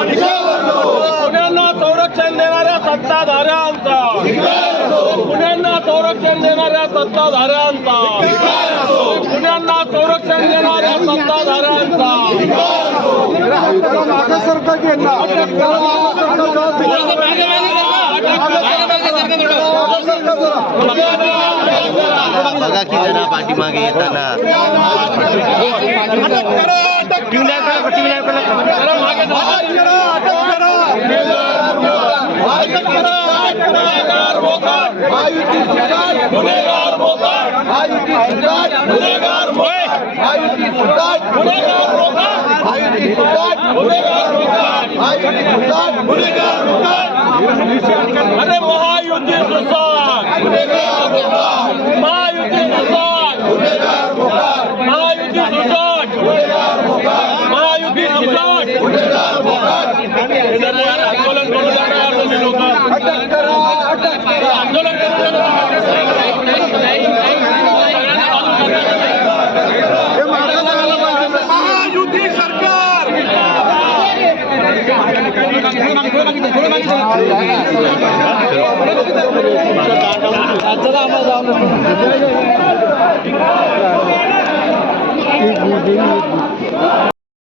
पुण्यांना संरक्षण देणाऱ्या सत्ताधाऱ्यांचा. पुण्यांना संरक्षण देणाऱ्या सत्ताधाऱ्यांचा. पुण्यांना संरक्षण देणाऱ्या सत्ताधाऱ्यांचा. बघा की जरा पाठीमागे येताना. गुनेगार मोहताज भाई की सरकार गुनेगार मोहताज भाई की सरकार गुनेगार मोहताज भाई की सरकार गुनेगार मोहताज भाई की सरकार गुनेगार मोहताज अरे महायुद्ध सरकार আমরা